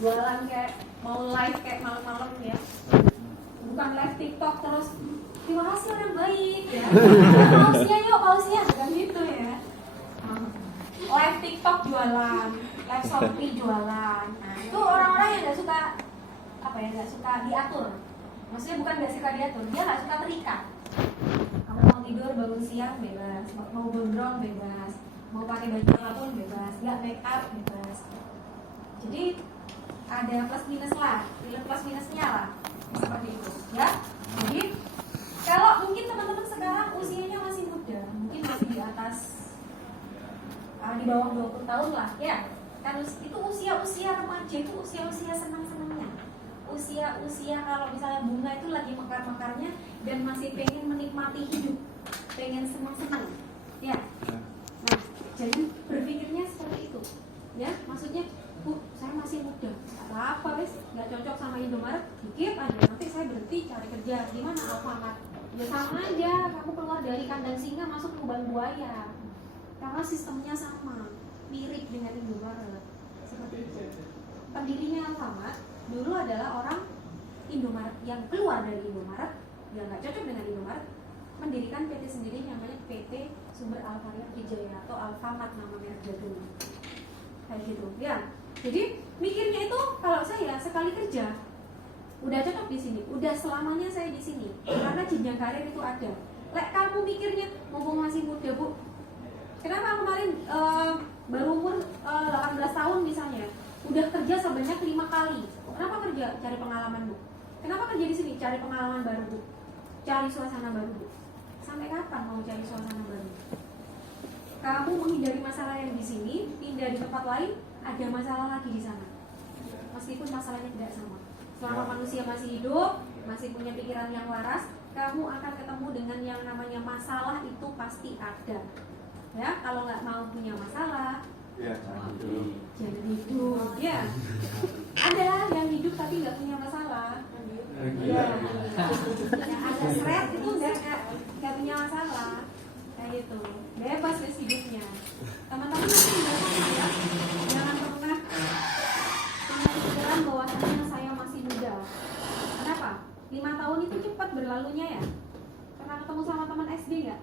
jualan kayak mau live kayak malam-malam ya, bukan live TikTok terus terima kasih orang baik ya, pausnya yuk pausnya, bukan gitu ya. Live TikTok jualan, live Shopee jualan, nah itu orang-orang yang nggak suka apa ya, nggak suka diatur. Maksudnya bukan nggak suka diatur, dia nggak suka terikat. Kamu mau tidur bangun siang bebas, mau gondrong bebas, mau pakai baju apapun bebas, nggak make up bebas. Jadi ada plus minus lah, plus minusnya lah, seperti itu ya. Jadi kalau mungkin teman-teman sekarang usianya masih muda, mungkin masih di atas di bawah 20 tahun lah ya. Kan itu usia remaja, itu usia senang-senangnya. Usia kalau misalnya bunga itu lagi mekar-mekarnya dan masih pengen menikmati hidup, pengen senang-senang ya. Nah, jadi berpikirnya seperti itu ya. Maksudnya, saya masih muda, apa wes nggak cocok sama Indomaret, dikit aja nanti saya berhenti cari kerja di mana, Alfamart. Ya sama aja, kamu keluar dari kandang singa masuk ke lubang buaya, karena sistemnya sama, mirip dengan Indomaret seperti itu. Pendirinya Alfamart dulu adalah orang Indomaret yang keluar dari Indomaret, yang nggak cocok dengan Indomaret, mendirikan PT sendiri namanya PT Sumber Alfariat Wijaya atau Alfamart, nama merek jagungnya kayak gitu ya. Jadi mikirnya itu kalau saya sekali kerja udah cocok di sini, udah selamanya saya di sini, karena jenjang karir itu ada. Lek kamu mikirnya mumpung masih muda bu, kenapa kemarin baru umur 18 tahun misalnya udah kerja sebanyak 5 kali? Kenapa kerja? Cari pengalaman bu. Kenapa kerja di sini? Cari pengalaman baru bu, cari suasana baru bu. Sampai kapan mau cari suasana baru? Kamu menghindari masalah yang di sini, pindah di tempat lain, ada masalah lagi di sana. Meskipun masalahnya tidak sama. Selama manusia masih hidup, masih punya pikiran yang waras, kamu akan ketemu dengan yang namanya masalah, itu pasti ada. Ya, kalau nggak mau punya masalah, jangan hidup. Ya, ada yang hidup tapi nggak punya masalah. Ya, yang ada seret itu nggak punya masalah. Kayak gitu, bebas wes hidupnya. Teman-teman ya, jangan pernah punya pikiran bahwasanya saya masih muda. Kenapa? 5 tahun itu cepat berlalunya ya. Pernah ketemu sama teman SD nggak?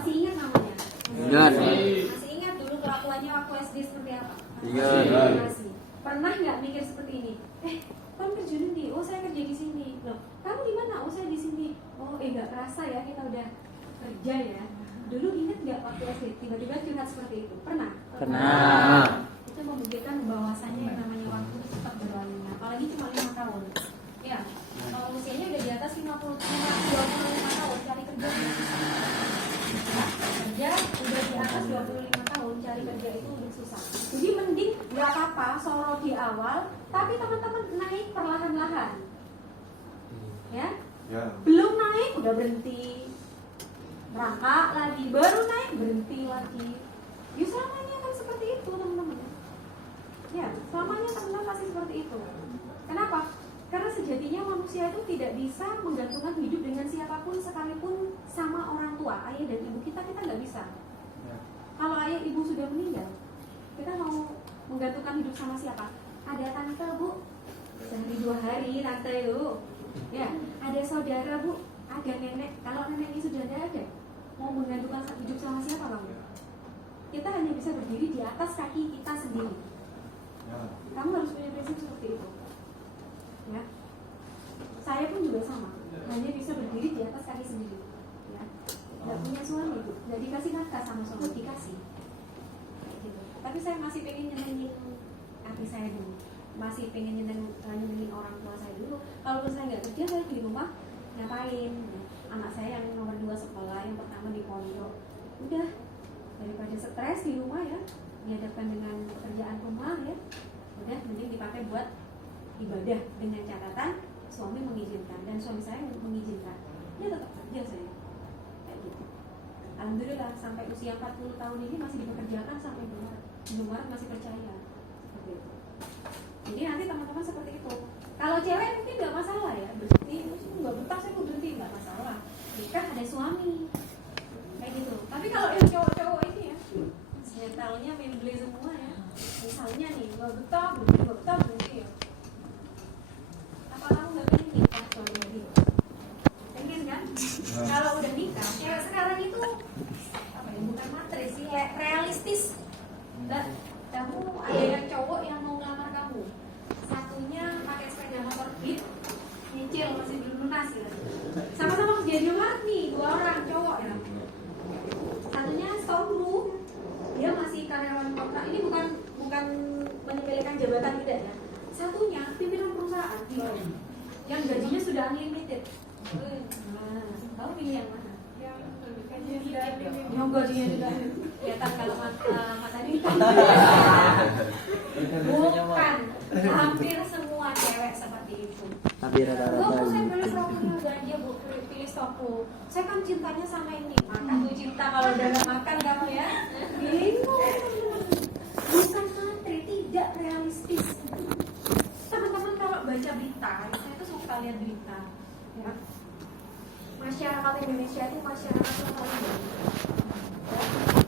Masih ingat namanya? Masih ingat dulu kelakuannya waktu SD seperti apa? Masih. Pernah nggak mikir seperti ini? Kamu kerja di? Oh saya kerja di sini. Loh, kamu di mana? Oh saya di sini. Oh nggak kerasa ya kita udah kerja ya. Dulu ingat nggak waktu SD tiba-tiba curhat seperti itu? Pernah? Itu membuktikan bahwasannya yang namanya waktu cepat berlalunya, apalagi cuma 5 tahun ya. Kalau usianya udah di atas 25 tahun cari kerja udah di atas 25 tahun cari kerja itu udah susah. Jadi mending nggak apa-apa soro di awal, tapi teman-teman naik perlahan-lahan ya. Belum naik udah berhenti, merangkak lagi, baru naik berhenti lagi. Ya selamanya kan seperti itu teman-teman. Ya selamanya teman-teman pasti seperti itu. Kenapa? Karena sejatinya manusia itu tidak bisa menggantungkan hidup dengan siapapun, sekalipun sama orang tua, ayah dan ibu kita nggak bisa. Kalau ayah ibu sudah meninggal, kita mau menggantungkan hidup sama siapa? Ada tante bu, sehari 2 hari tante itu. Ya, ada saudara bu, ada nenek. Kalau neneknya sudah tidak ada, mau menggantungkan hidup sama siapa kamu? Kita hanya bisa berdiri di atas kaki kita sendiri. Kamu harus punya prinsip seperti itu. Ya, saya pun juga sama, hanya bisa berdiri di atas kaki sendiri. Ya, nggak punya suami bu, nggak dikasih nafkah sama suami, dikasih. Gitu. Tapi saya masih pengen nyenengin hati saya dulu, masih pengen nyenengin orang tua saya dulu. Kalau saya nggak kerja, saya di rumah ngapain? Anak saya yang nomor 2 sekolah, yang pertama di pondok. Udah, daripada stres di rumah ya, dihadapkan dengan pekerjaan rumah ya, udah mending dipakai buat ibadah, dengan catatan suami mengizinkan dan suami saya mengizinkan, dia tetap kerja saya kayak gitu. Alhamdulillah sampai usia 40 tahun ini masih dipekerjakan sampai Indomaret masih percaya seperti itu. Jadi nanti teman-teman seperti itu. Kalau cewek mungkin nggak masalah ya, berhenti nggak betah saya mau berhenti, nggak masalah, kan ada suami kayak gitu. Tapi kalau yang cowok-cowok ini ya, senjatanya main beli semua ya. Misalnya nih nggak betah berhenti, Mbak, kamu ada yang cowok yang mau ngelamar kamu, satunya pakai sepeda motor Beat, nyicil masih belum lunas ya, sama-sama kerja di luar nih, 2 orang cowok ya. Satunya storeroom, dia masih karyawan kontrak. Ini bukan menyepelekan jabatan tidak ya. Satunya pimpinan perusahaan yang gajinya sudah unlimited. Nah, kamu pilih yang mana? Yang gajinya juga kelihatan kalau mata Dita. Bukan, hampir semua cewek seperti itu. Tapi rata-rata saya pilih rokoknya dan dia pilih stokku. Saya kan cintanya sama ini. Makan tuh cinta kalau udah gak makan kamu ya. Bingung. Bukan mantri, tidak realistis. Teman-teman kalau baca berita, saya tuh suka lihat berita. Ya. Masyarakat Indonesia itu masyarakat yang paling banyak.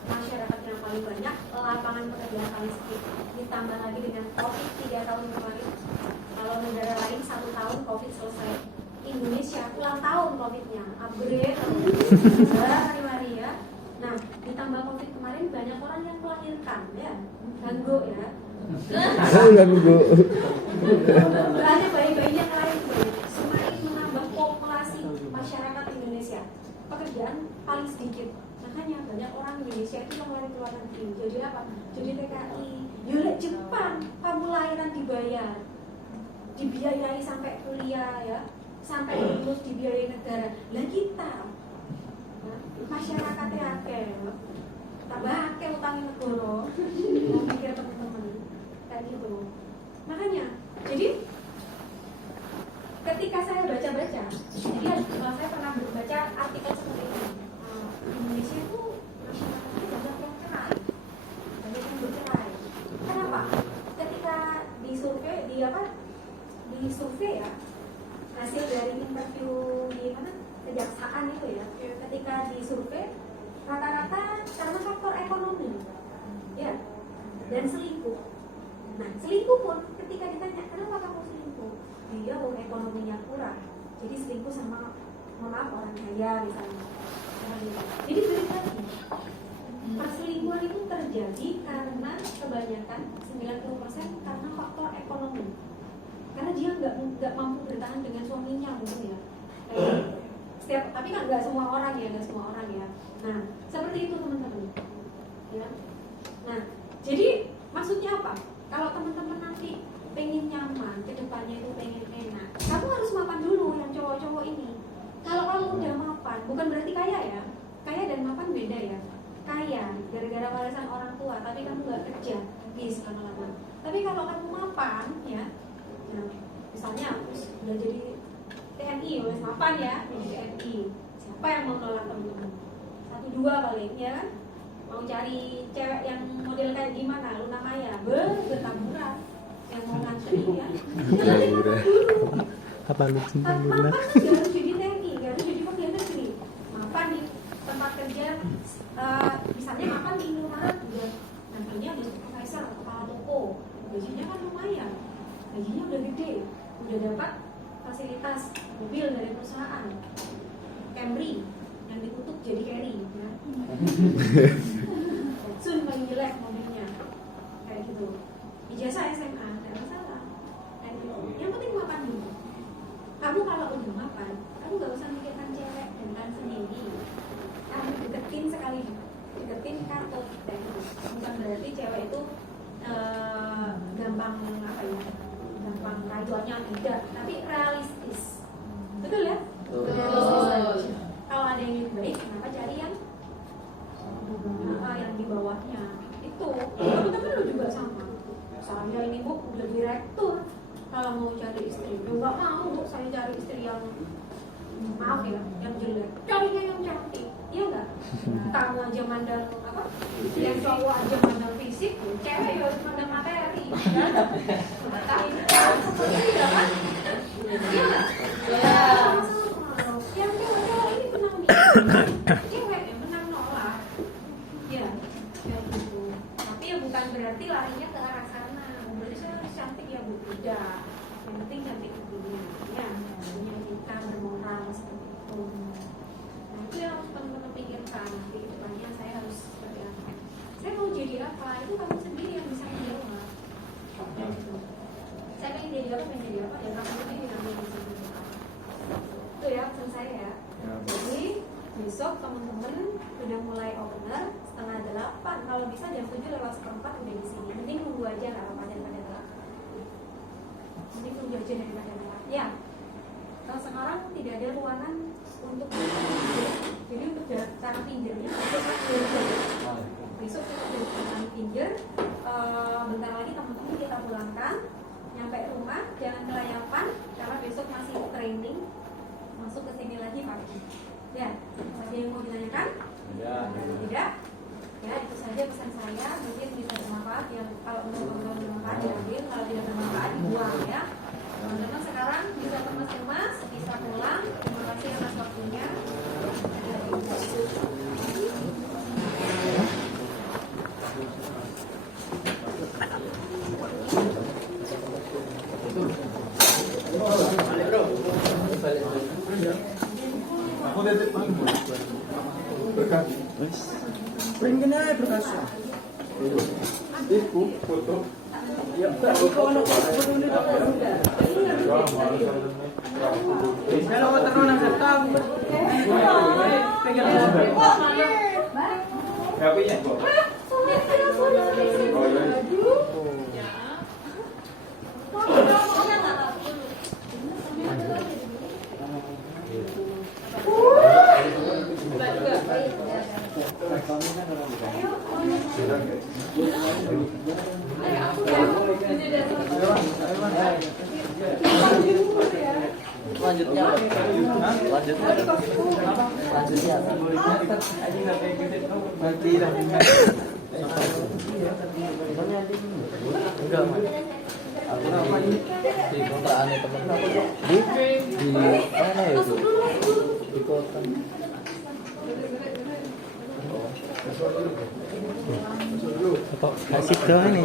Masyarakat yang paling banyak, lapangan pekerjaan paling sedikit. Ditambah lagi dengan COVID 3 tahun kemarin. Kalau negara lain 1 tahun COVID selesai, Indonesia ulang tahun COVID-nya, upgrade, hari-hari ya. Nah, ditambah COVID kemarin banyak orang yang melahirkan ya, ganggu ya. ganggu. Berarti bayi-bayi yang lain semakin menambah populasi masyarakat Indonesia. Pekerjaan paling sedikit. Makanya banyak orang Indonesia itu yang lari ke luar negeri. Jadi apa? Jadi TKI. Yolek Jepang, kamu lahiran dibayar, dibiayai sampai kuliah ya, sampai lulus dibiayai negara. Lah kita, masyarakatnya akeh, tambah akeh utang negara. Mau mikir teman-teman kayak gitu. Makanya, jadi ketika saya baca-baca, jadi saya pernah baca artikel seperti ini. Indonesia itu masyarakatnya banyak yang cerai, banyak yang bercerai. Kenapa? Ketika disurvei, disurvei ya, hasil dari interview di mana kejaksaan itu ya, ketika disurvei rata-rata karena faktor ekonomi, ya, dan selingkuh. Nah, selingkuh pun ketika ditanya kenapa kamu selingkuh, dia ekonominya kurang, jadi selingkuh sama orang kaya misalnya. Jadi balik lagi, perselingkuhan itu terjadi karena kebanyakan 90% karena faktor ekonomi. Karena dia nggak mampu bertahan dengan suaminya mungkin ya. Tapi kan nggak semua orang ya. Nah, seperti itu teman-teman. Ya. Nah, jadi maksudnya apa? Kalau teman-teman nanti pengen nyaman, kedepannya itu pengen enak, kamu harus mapan dulu yang cowok-cowok ini. Kalau kamu udah mapan, bukan berarti kaya ya. Kaya dan mapan beda ya. Kaya gara-gara warisan orang tua, tapi kamu nggak kerja, bis lama-lama. Tapi kalau kamu mapan ya, misalnya udah jadi TNI, wes mapan ya, jadi TNI. Siapa yang mau nolak teman-teman? 1-2 paling ya kan? Mau cari cewek yang model kayak gimana? Luna Maya, bertaburan. Yang mau ngantri ya. Jadi mapan dulu. Apa lu cinta dulu? Mapan kan gak harus jadi TNI, gak harus jadi pegawai negeri. Mapan di tempat kerja, misalnya mapan di Indomaret juga, nantinya di supervisor, kepala toko, gajinya kan lumayan, gajinya udah gede, udah dapat fasilitas mobil dari perusahaan, Camry yang ditutup jadi carry, ya. Sun paling jelek mobilnya, kayak gitu. Ijazah SMA, tidak masalah, kayak gitu. Yang penting mapan dulu. Kamu kalau udah mapan, kamu gak usah mikirkan cewek dengan sendiri. Kamu deketin sekali, deketin kartu kayak gitu. Bukan berarti cewek itu gampang gampang rayuannya tidak, tapi realistis. Betul ya? Realistis. Kalau ada yang lebih baik, kenapa cari yang di bawahnya? Itu teman-teman lu juga sama. Saya ini bu udah direktur. Kalau mau cari istri, nggak mau bu, saya cari istri yang maaf ya, yang jelek, carinya yang cantik, iya nggak? Kamu aja mandang apa? Yang cowok aja mandang fisik, cewek ya harus mandang materi, ya? Tapi seperti itu kan? Iya nggak? Ya, yang cowok ini menang nih, cewek yang menang nolak, ya, kayak gitu. Tapi ya bukan berarti larinya ke arah sana. Berarti saya harus cantik ya bu, tidak. Yang penting cantik dunia, ya, punya kita bermoral seperti itu. Nah itu yang harus teman-teman pikirkan. Nanti kedepannya saya harus seperti apa? Saya mau jadi apa? Itu kamu sendiri. teman-teman udah mulai order setengah 8, kalau bisa jam 7:04 udah di sini. Mending nunggu aja nggak apa-apa daripada telat. Mending nunggu aja daripada telat. Ya. Kalau sekarang tidak ada ruangan untuk jadi untuk cara pinjernya besok kita dari cara pinjer. Bentar lagi teman-teman kita pulangkan, nyampe rumah jangan kelayapan karena besok masih training, masuk ke sini lagi pagi. Ya, ada yang mau ditanyakan? Tidak? Ya, itu saja pesan saya. Mungkin bisa bermanfaat. Yang kalau menurut bermanfaat diambil, kalau tidak bermanfaat dibuang ya. Teman-teman sekarang bisa kemas-kemas, bisa pulang. Terima kasih atas waktunya. Di kontrakannya temen di mana ya itu? Di kota. Apa kasih ke ini?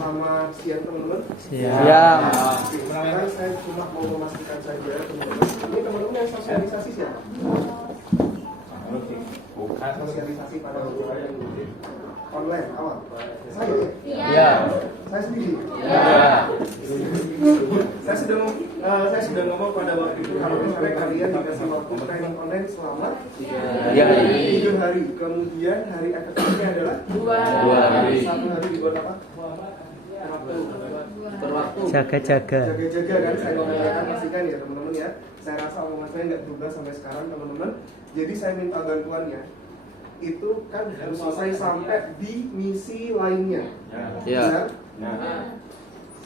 Selamat siang teman-teman. Siang. Sekarang saya cuma mau memastikan saja teman-teman. Ini teman-teman yang sosialisasi siapa? Bukan sosialisasi pada waktu yang online awal. Saya? Iya. Saya sendiri. Iya. Saya sudah ngomong pada waktu itu kalau misalnya kalian dikasih waktu training online selama 3 hari. Kemudian hari efektifnya adalah 2 hari. 1 hari dibuat apa? Berwaktu. Jaga-jaga. Jaga-jaga kan saya mengatakan pastikan ya teman-teman ya. Saya rasa omongan saya nggak berubah sampai sekarang teman-teman. Jadi saya minta bantuannya. Itu kan harus selesai sampai di misi lainnya. Ya. Benar?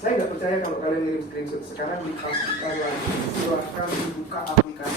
Saya nggak percaya kalau kalian ngirim screenshot. Sekarang dipastikan lagi. Silahkan dibuka aplikasi.